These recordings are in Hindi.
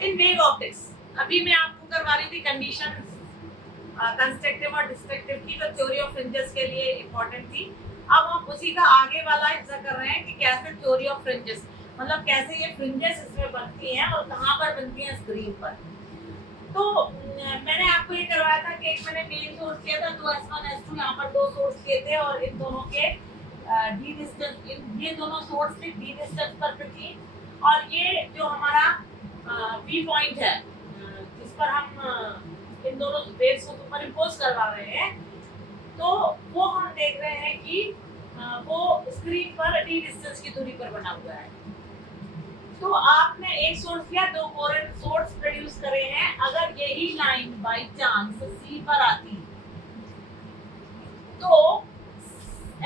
इन वेव ऑप्टिक्स अभी मैं आपको करवा रही थी कंडीशन कंस्ट्रक्टिव और डिस्ट्रक्टिव की, तो थ्योरी ऑफ फ्रिंजेस के लिए इंपॉर्टेंट थी। अब हम उसी का आगे वाला हिस्सा कर रहे हैं कि कैसे थ्योरी ऑफ फ्रिंजेस, मतलब कैसे ये फ्रिंजेस इसमें बनती हैं और कहाँ पर बनती हैं स्क्रीन पर। तो मैंने आपको ये करवाया था कि एक मैंने मेन सोर्स लिया था, 2s1 s2, यहाँ पर दो सोर्स लिए थे और इन दोनों के डी डिस्टेंस, ये दोनों सोर्स थे डी डिस्टेंस पर थी, और ये जो हमारा बी पॉइंट है जिस पर हम इन दोनों वेव्स को सुपर इम्पोज करवा रहे हैं, तो वो हम देख रहे हैं कि वो स्क्रीन पर डी डिस्टेंस की दूरी पर बना हुआ है। तो आपने एक सोर्स लिया, दो कोरेंट सोर्स प्रोड्यूस करे हैं। अगर यही लाइन बाय चांस सी पर आती तो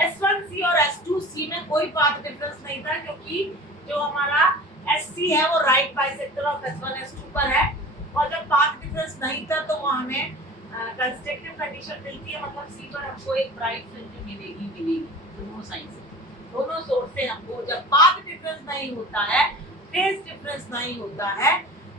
S1C और S2C में कोई पाथ डिफरेंस नहीं था, क्योंकि जो हमारा SC है वो right bisector of S1 S2 पर है, और जब पाथ डिफरेंस नहीं था तो वो हमें कंस्ट्रक्टिव कंडीशन मिलती है, मतलब C पर हमको एक ब्राइट फ्रिंज मिलेगी दोनों साइड से, दोनों सोर्स से हमको। जब पाथ डिफरेंस नहीं होता है, फेज डिफरेंस नहीं होता है,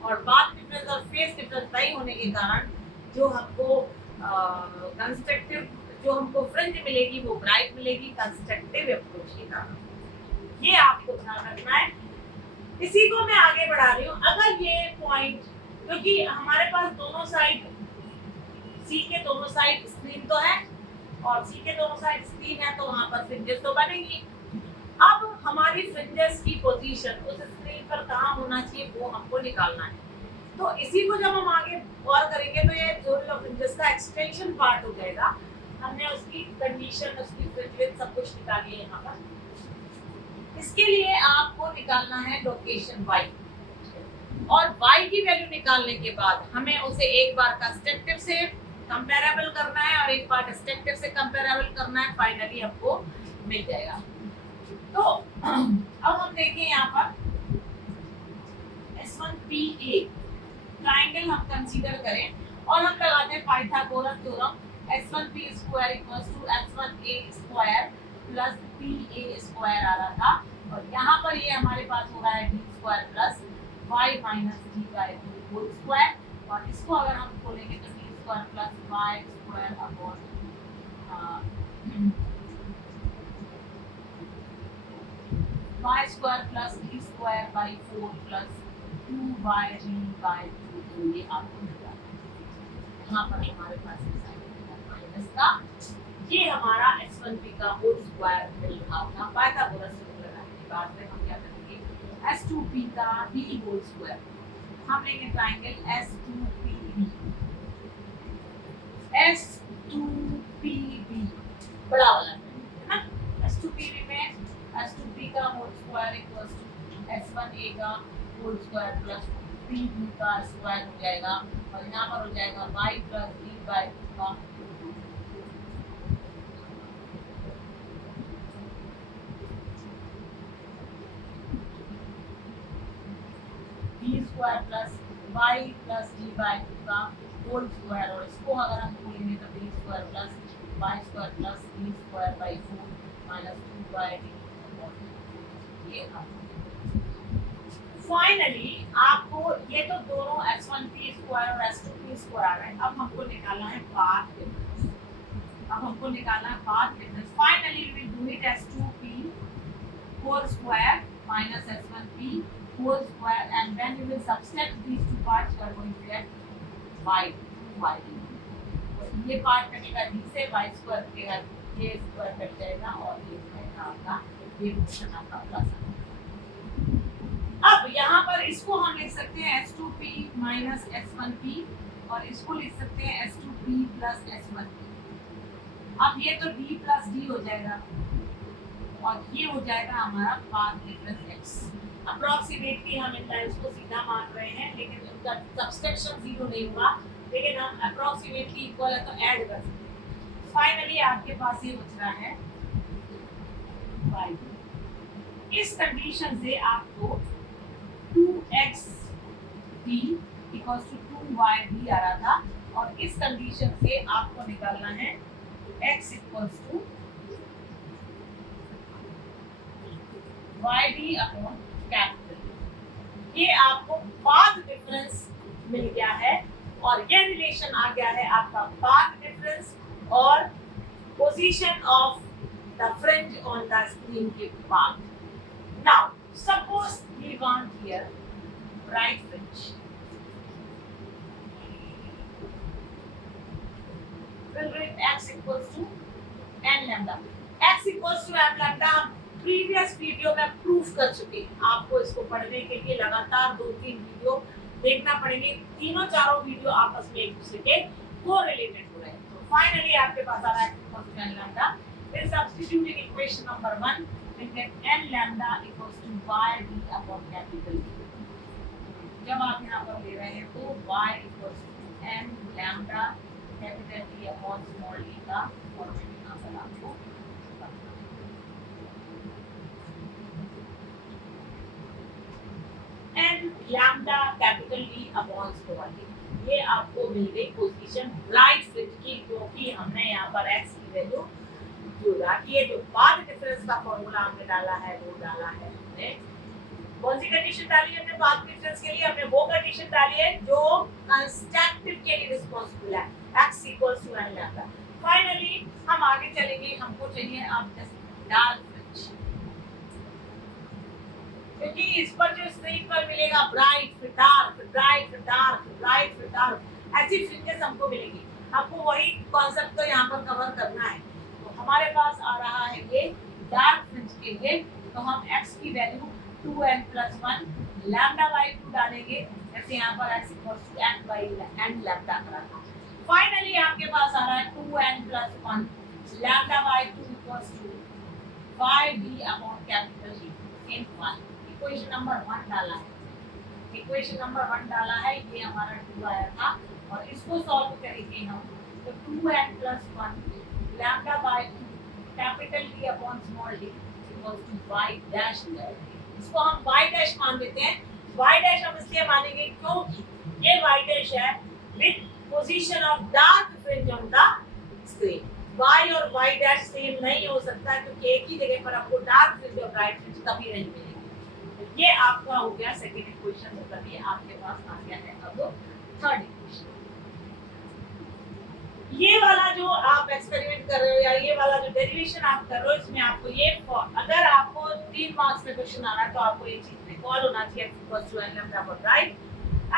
और पाथ डिफरेंस और फेज डिफरेंस नहीं होने के कारण जो हमको कंस्ट्रक्टिव जो हमको फ्रिंज मिलेगी वो ब्राइट मिलेगी कंस्ट्रक्टिव अप्रोच के कारण। ये आपको ध्यान रखना है। इसी को मैं आगे बढ़ा रही हूँ। अगर ये पॉइंट, क्योंकि हमारे पास दोनों साइड सी के दोनों साइड स्क्रीन तो है और सी के दोनों साइड स्क्रीन है, तो वहां पर फ्रिंजेस तो बनेंगी। अब हमारी फ्रिंजेस की पोजीशन उस स्क्रीन पर कहाँ होना चाहिए वो हमको निकालना है। तो इसी को जब हम आगे और करेंगे तो ये थ्योरी ऑफ फ्रिंजेस का एक्सटेंशन पार्ट हो जाएगा। हमने उसकी कंडीशन, उसकी फ्रिंज सब कुछ निकाली है यहाँ पर। इसके लिए आपको निकालना है लोकेशन y, और y की वैल्यू निकालने के बाद हमें उसे एक बार कंस्ट्रक्टिव से कंपैरेबल करना है और एक बार डिस्ट्रक्टिव से कंपैरेबल करना है, फाइनली हमको मिल जाएगा। तो अब हम देखें यहाँ पर S1PA ट्राइंगल हम कंसीडर करें और हम लगाते हैं Pythagoras theorem, S1P square equals to S1A square plus PA square आ रहा था, और यहाँ पर ये हमारे पास हो रहा है D square plus y minus D by 2 whole square, और इसको अगर हम खोलेंगे तो D square plus y square upon y square plus D square by 4 plus 2y by 2, ये आपको मिल जाता है। यहाँ पर हमारे पास माइनस का ये हमारा S1P का होल स्क्वायर मिल रहा था। पाइथागोरस थ्योरम लगाने के बाद में हम क्या करेंगे, S2P का D होल स्क्वायर, हम लेंगे ट्राइंगल S2PB, S2PB बड़ा वाला है ना। S2PB में S2P का whole square equals to S1A का होल स्क्वायर प्लस PB का स्क्वायर हो जाएगा, और यहाँ पर हो जाएगा y प्लस D बाय 2 का D square plus y plus D by 2 का होल स्क्वायर, और इसको अगर हम खोलेंगे तो D square plus y square plus D square by 4 minus 2 by D। ये फाइनली आपको ये तो दोनों S1P स्क्वायर और S2P स्क्वायर आ गए। अब हमको निकालना है पाथ डिफरेंस, अब हमको निकालना है path difference. Finally we will do it S2P whole square minus S1P whole square, and then we will subtract these two parts, you are going to get y ये पार्ट कटेगा d से, y स्क्वायर कटेगा ये स्क्वायर कट जाएगा, और ये रहेगा आपका ये फंक्शन आपका प्लस। अब यहाँ पर इसको हम लिख सकते हैं S2P minus S1P, और इसको लिख सकते हैं S2P plus S1P। अब ये तो d plus d हो जाएगा, और ये हो जाएगा हमारा पाथ डिफरेंस x। अप्रोक्सीमेटली हम इन लाइंस को सीधा मान रहे हैं, लेकिन उनका सबट्रैक्शन जीरो नहीं हुआ, लेकिन हम अप्रोक्सीमेटली इक्वल है तो ऐड कर सकते हैं। फाइनली आपके पास ये बच रहा है y। इस कंडीशन से आपको 2xd इक्वल्स टू 2yd आ रहा था, और इस कंडीशन से आपको निकालना है x equals to yd upon capital. ये आपको पाथ डिफरेंस मिल गया है और ये रिलेशन आ गया है आपका पाथ डिफरेंस और position of the fringe on the screen के path. Now suppose we want here right fringe. We'll write x equals to n lambda. x equals to n lambda previous video में प्रूफ कर चुके हैं. आपको इसको पढ़ने के लिए लगातार 2-3 वीडियो देखना पड़ेंगे. तीनों चारों वीडियो आपस में एक दूसरे के कोरिलेटेड हो रहे हैं. तो फाइनली आपके पास आ रहा है x equals to n lambda. Then substitute in equation number 1 and get n lambda equals to y b upon capital B. जब आप यहाँ पर ले रहे हैं तो y equals to n lambda capital D upon small d का फॉर्मेट यहाँ पर आपको n lambda capital D upon small d. ये आपको मिल गई पोजीशन राइट फ्रिंज की, क्योंकि हमने यहाँ पर x की वैल्यू जोड़ा. ये जो पाथ डिफरेंस का फॉर्मूला हमने डाला है वो डाला है हमने. कौन सी कंडीशन डाली है हमने पाथ डिफरेंस के लिए? हमने वो कंडीशन डाली है जो कंस्ट्रक्टिव के लिए रिस्पांसिबल है, x equals to n lambda. Finally हम आगे चलेंगे. हमको चाहिए अब डार्क फ्रिंज, क्योंकि इस पर जो स्क्रीन पर मिलेगा ब्राइट फिर डार्क, ब्राइट फिर डार्क, ब्राइट फिर डार्क, ऐसी फ्रिंजेस हमको मिलेंगी. आपको वही कॉन्सेप्ट तो यहाँ पर कवर करना है. तो हमारे पास आ रहा है ये डार्क फ्रिंज के लिए. तो हम x की वैल्यू 2n + 1 लैम्डा बाई 2 डालेंगे. जैसे यहाँ पर x equals to n by n lambda करा था. फाइनली आपके पास आ रहा है 2n + 1 lambda by 2 equals to 5b upon capital D in 1. Equation number 1 डाला है. इक्वेशन नंबर 1 डाला है. ये हमारा 2 आया था और इसको सॉल्व करेंगे हम. तो 2n + 1 lambda by 2 capital D upon small d equals to y dash. इसको हम y डैश मान देते हैं. y डैश हम इसलिए मानेंगे क्योंकि ये y डैश है with position of dark fringe on the screen. y और y डैश सेम नहीं हो सकता, क्योंकि एक ही जगह पर आपको डार्क फ्रिंज और ब्राइट फ्रिंज कभी नहीं मिलेगी. ये आपका हो गया सेकंड इक्वेशन. तो तभी आपके पास आ गया है अब थर्ड इक्वेशन. ये वाला जो आप एक्सपेरिमेंट कर रहे हो या ये वाला जो डेरिवेशन आप कर रहे हो, इसमें आपको ये अगर आपको 3 मार्क्स में क्वेश्चन आ रहा है तो आपको ये चीज रिकॉल होना चाहिए. x equals to n lambda for right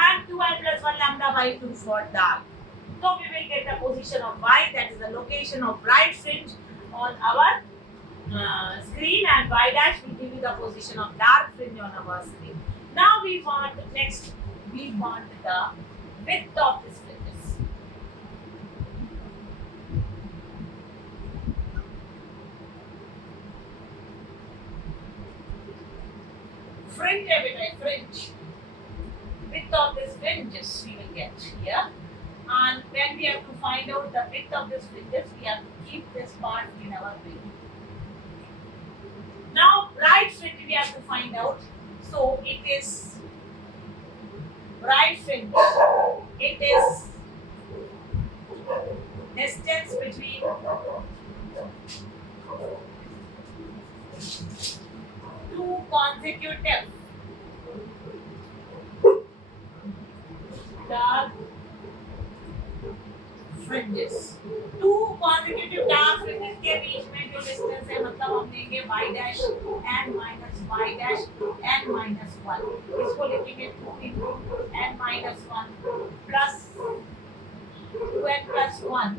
and 2n + 1 lambda by 2 for dark. So we will get the position of y, that is the location of bright fringe on our screen, and y dash will give you the position of dark fringe on our screen. Now we want the width of this fringes. Fringe. Width of this fringes we will get here, and when we have to find out the width of this fringes, we have to keep this part in our brain. Now bright fringe we have to find out. So it is bright fringe. It is distance between two consecutive dark fringes. Two consecutive dark fringes के बीच में जो डिस्टेंस है, मतलब हम लेंगे y dash n minus y dash n minus 1. इसको लिखेंगे 2 into n minus 1 plus 2n plus 1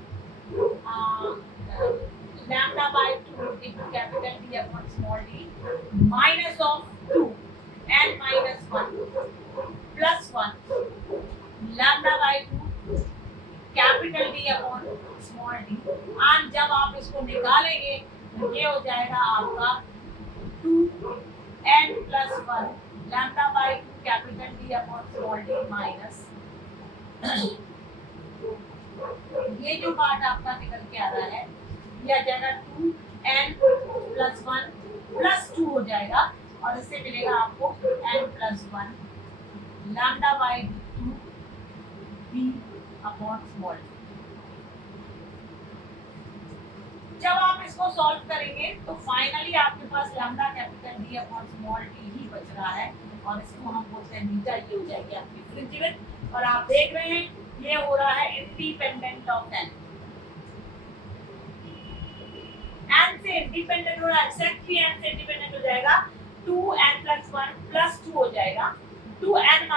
lambda by 2 into capital D upon small d minus of 2 n minus 1 plus 1 lambda by 2 capital D upon small d. और जब आप इसको निकालेंगे तो ये हो जाएगा आपका 2n plus 1 lambda by 2 capital D upon small d minus ये जो पार्ट आपका निकल के आ रहा है ये आ जाएगा 2n plus 1 plus 2 हो जाएगा, और इससे मिलेगा आपको n plus 1 lambda by 2 d upon small. जब आप इसको सॉल्व करेंगे तो फाइनली आपके पास lambda capital D upon small d ही बच रहा है, और इसको हम बोलते हैं बीटा। ये हो जाएगी आपकी फ्रिंज विड्थ। और आप देख रहे हैं ये हो रहा है इंडिपेंडेंट ऑफ एन। एन से इंडिपेंडेंट हो रहा है, एक्जेक्टली एन से इंडिपेंडेंट हो जाएगा। 2n + 1 + 2 हो जाएगा, 2n -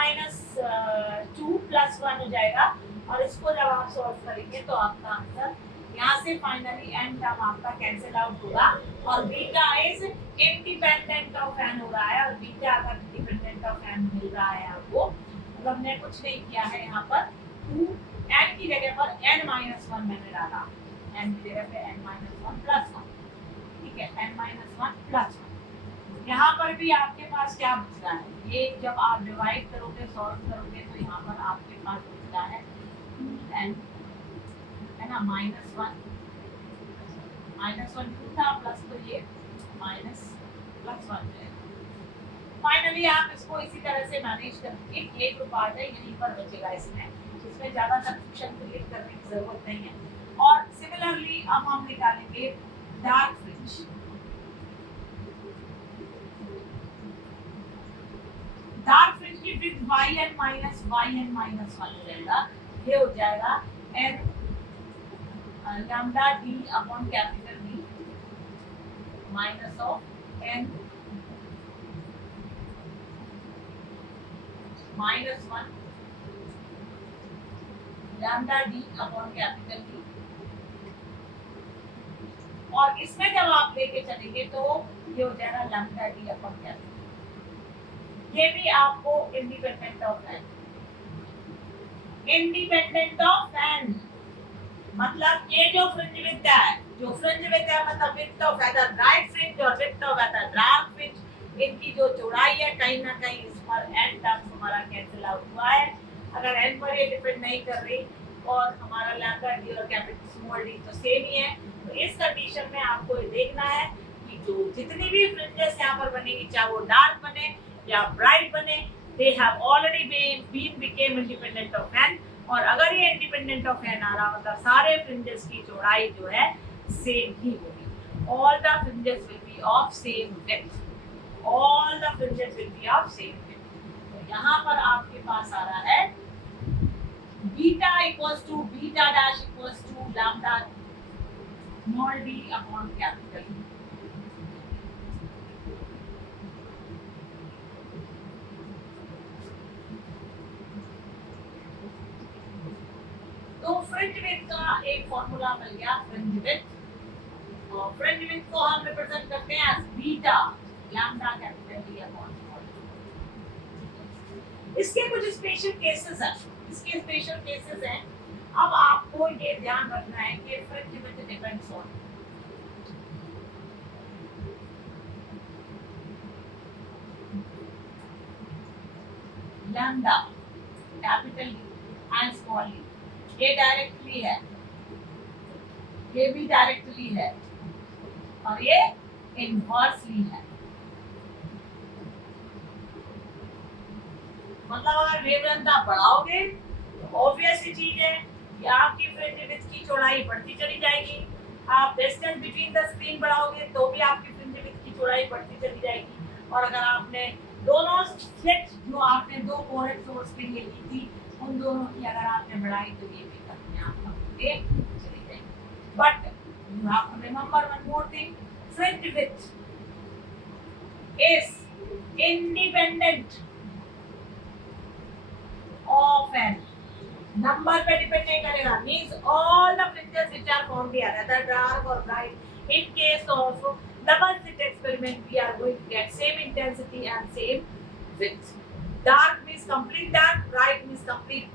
2 + 1 हो जाएगा। और इसको जब आप सॉल्व करेंगे तो आपका आंसर यहाँ से फाइनली n टर्म आपका कैंसिल आउट होगा और beta is independent of n हो रहा है। और बीटा अगर इंडिपेंडेंट ऑफ n मिल रहा है आपको, मतलब हमने कुछ नहीं किया है यहाँ पर, 2n की जगह पर n - 1 मैंने डाला, n की जगह पे n - 1 + 1, ठीक है, n - 1 + 1। यहाँ पर भी आपके पास क्या बच रहा है, ये जब आप डिवाइड करोगे सॉल्व करोगे तो यहाँ पर आपके पास बच रहा है 2n है ना, -1 2 था प्लस, तो ये -+1 है। फाइनली आप इसको इसी तरह से मैनेज करेंगे। ये जो पार्ट है यहीं पर बचेगा, इसमें ज़्यादा कंफ्यूजन क्रिएट करने की जरूरत नहीं है। और सिमिलरली अब हम निकालेंगे डार्क फ्रिंज। डार्क फ्रिंज की विड्थ yn - yn - 1 हो जाएगा। ये हो जाएगा n lambda d upon capital D minus of n - 1 lambda d upon capital D। और इसमें जब आप लेके चलेंगे तो ये हो जाएगा लैम्डा d अपॉन कैपिटल। ये भी आपको independent of n, independent of n मतलब ये जो फ्रिंज विड्थ है, जो फ्रिंज विड्थ है मतलब width of either bright fringe और width of either dark fringe, इनकी जो चौड़ाई है कहीं ना कहीं इस पर n टर्म हमारा कैंसिल आउट हुआ है। अगर n पर ये डिपेंड नहीं कर रही और हमारा लैम्डा d और कैपिटल स्मॉल d तो सेम ही है, तो इस कंडीशन में आपको ये देखना है कि जो जितनी भी फ्रिंजेस यहाँ पर बनेगी, चाहे वो डार्क बने या ब्राइट बने, they have already been became independent of n। और अगर ये इंडिपेंडेंट ऑफ n आ रहा मतलब सारे फ्रिंजेस की चौड़ाई जो है सेम ही होगी। All the fringes will be of same width, all the fringes will be of same width. तो यहाँ पर आपके पास आ रहा है beta equals to beta dash equals to lambda small d upon capital D। तो फ्रिंज विड्थ का एक फॉर्मूला मिल गया, फ्रिंज विड्थ। और फ्रिंज विड्थ को हम रिप्रेजेंट करते हैं as beta lambda capital D upon small d। इसके कुछ स्पेशल केसेस हैं, इसके स्पेशल केसेस हैं। अब आपको ये ध्यान रखना है कि fringe width depends on lambda capital D and small d। ये डायरेक्टली है, ये भी डायरेक्टली है और ये इनवर्सली है। मतलब अगर वेवलेंथ आप बढ़ाओगे तो ऑब्वियस सी चीज है कि आपकी फ्रिंज विड्थ की चौड़ाई बढ़ती चली जाएगी। आप डिस्टेंस बिटवीन द स्क्रीन बढ़ाओगे तो भी आपकी फ्रिंज विड्थ की चौड़ाई बढ़ती चली जाएगी। और अगर आपने दोनों स्लिट जो आपने दो कोहेरेंट सोर्स के लिए की थी, उन दोनों की अगर आपने बढ़ाई तो ये भी अपने आप बढ़ते चली जाएगी। But you have to remember one more thing, fringe width is independent of n, number पे डिपेंड नहीं करेगा। Means all the fringes which are found here whether dark or bright, in case of double slit experiment we are going to get same intensity and same width. Dark means complete dark, bright means complete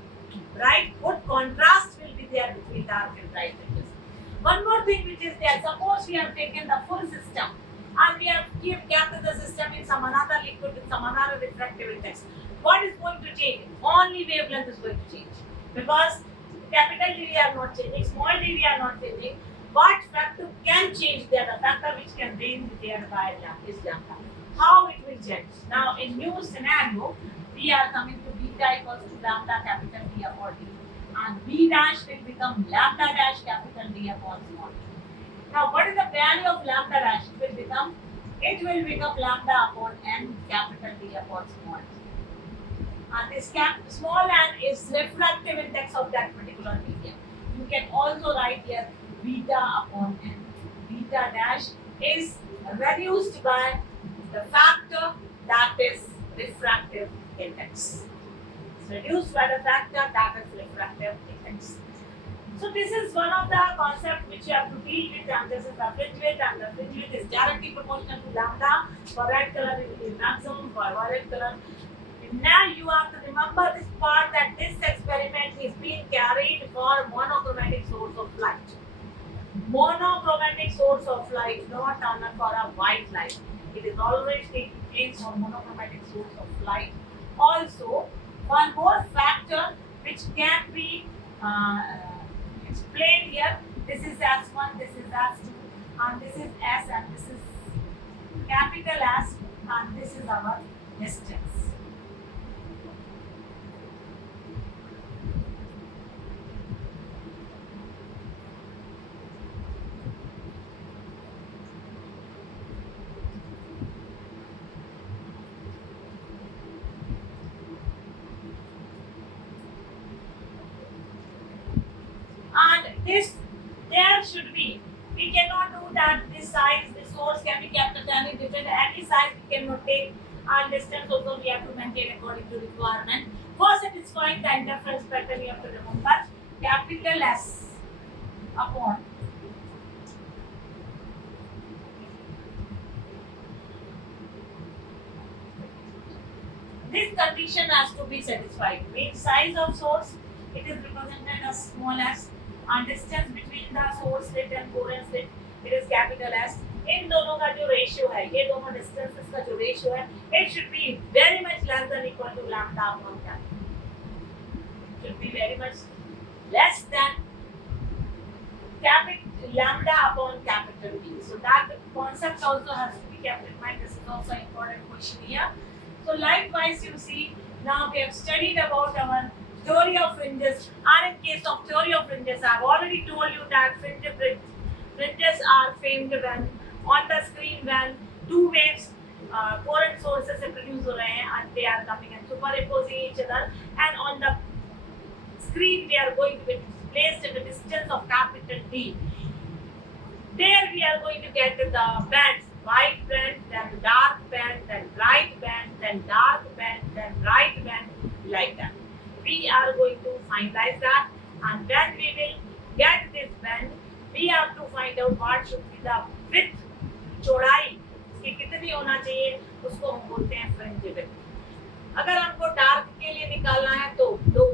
bright. Good contrast will be there between dark and bright fringes. One more thing which is there, suppose we have taken the full system and we have kept the system in some another liquid with some another refractive index. What is going to change? Only wavelength is going to change, because capital D we are not changing, small d we are not changing. What factor can change there? The factor which can change there by is lambda. How it will change? Now in new scenario, we are coming to beta equals to lambda capital D upon D, and B dash will become lambda dash capital D upon small d. Now what is the value of lambda dash? It will become it will become lambda upon n capital D upon small d. And this small n is refractive index of that particular medium. You can also write here beta upon n. Beta dash is reduced by the factor that is refractive index. It's reduced by the factor that is refractive index. So this is one of the concepts which you have to deal with, and this is the fringe width, and the fringe width is directly proportional to lambda. For red color it will be maximum, for violet color. Now you have to remember this part, that this experiment is being carried for monochromatic source of light. Monochromatic source of light, not for a white light. It is always taking place for monochromatic source of light. Also, one more factor which can be explained here. This is S1, this is S2, and this is S, and this is capital S, and this is our distance. This, there should be, we cannot do that. This size, this source can be kept at any different, any size we cannot take, and distance also we have to maintain according to requirement. For satisfying the interference pattern, you have to remember capital S upon this condition has to be satisfied. Means size of source, it is represented as small s, and distance between the source slit and coherent slit, it is capital S. इन दोनों का जो रेशियो है, ये दोनों डिस्टेंसेस का जो रेशियो है, it should be very much less than equal to lambda upon capital. Should be very much less than capital lambda upon capital D. So that concept also has to be kept in mind. This is also an important question here. So likewise, you see, now we have studied about our theory of fringes, and in case of theory of fringes, I have already told you that fringes are framed when on the screen when two waves coherent sources से produce हो रहे हैं, and they are coming and superimposing each other, and on the screen we are going to be placed at the distance of capital D. There we are going to get the bands, white band, then dark band, then bright band, then dark band, then bright band, like that. We are going to finalize that, and when we will get this band, we have to find out what should be the width, चौड़ाई इसकी कितनी होना चाहिए, उसको हम बोलते हैं फ्रिंज विड्थ. अगर हमको डार्क के लिए निकालना है तो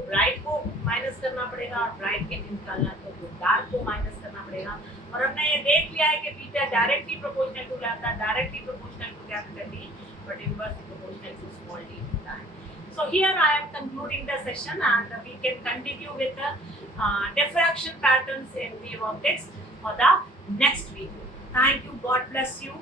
ब्राइट को माइनस करना पड़ेगा, और ब्राइट के लिए निकालना है तो डार्क को माइनस करना पड़ेगा. और हमने ये देख लिया है कि beta directly proportional to lambda, directly proportional to capital D, but inversely proportional to small D होता है. So here I am concluding the session, and we can continue with the diffraction patterns in wave optics for the next video. Thank you. God bless you.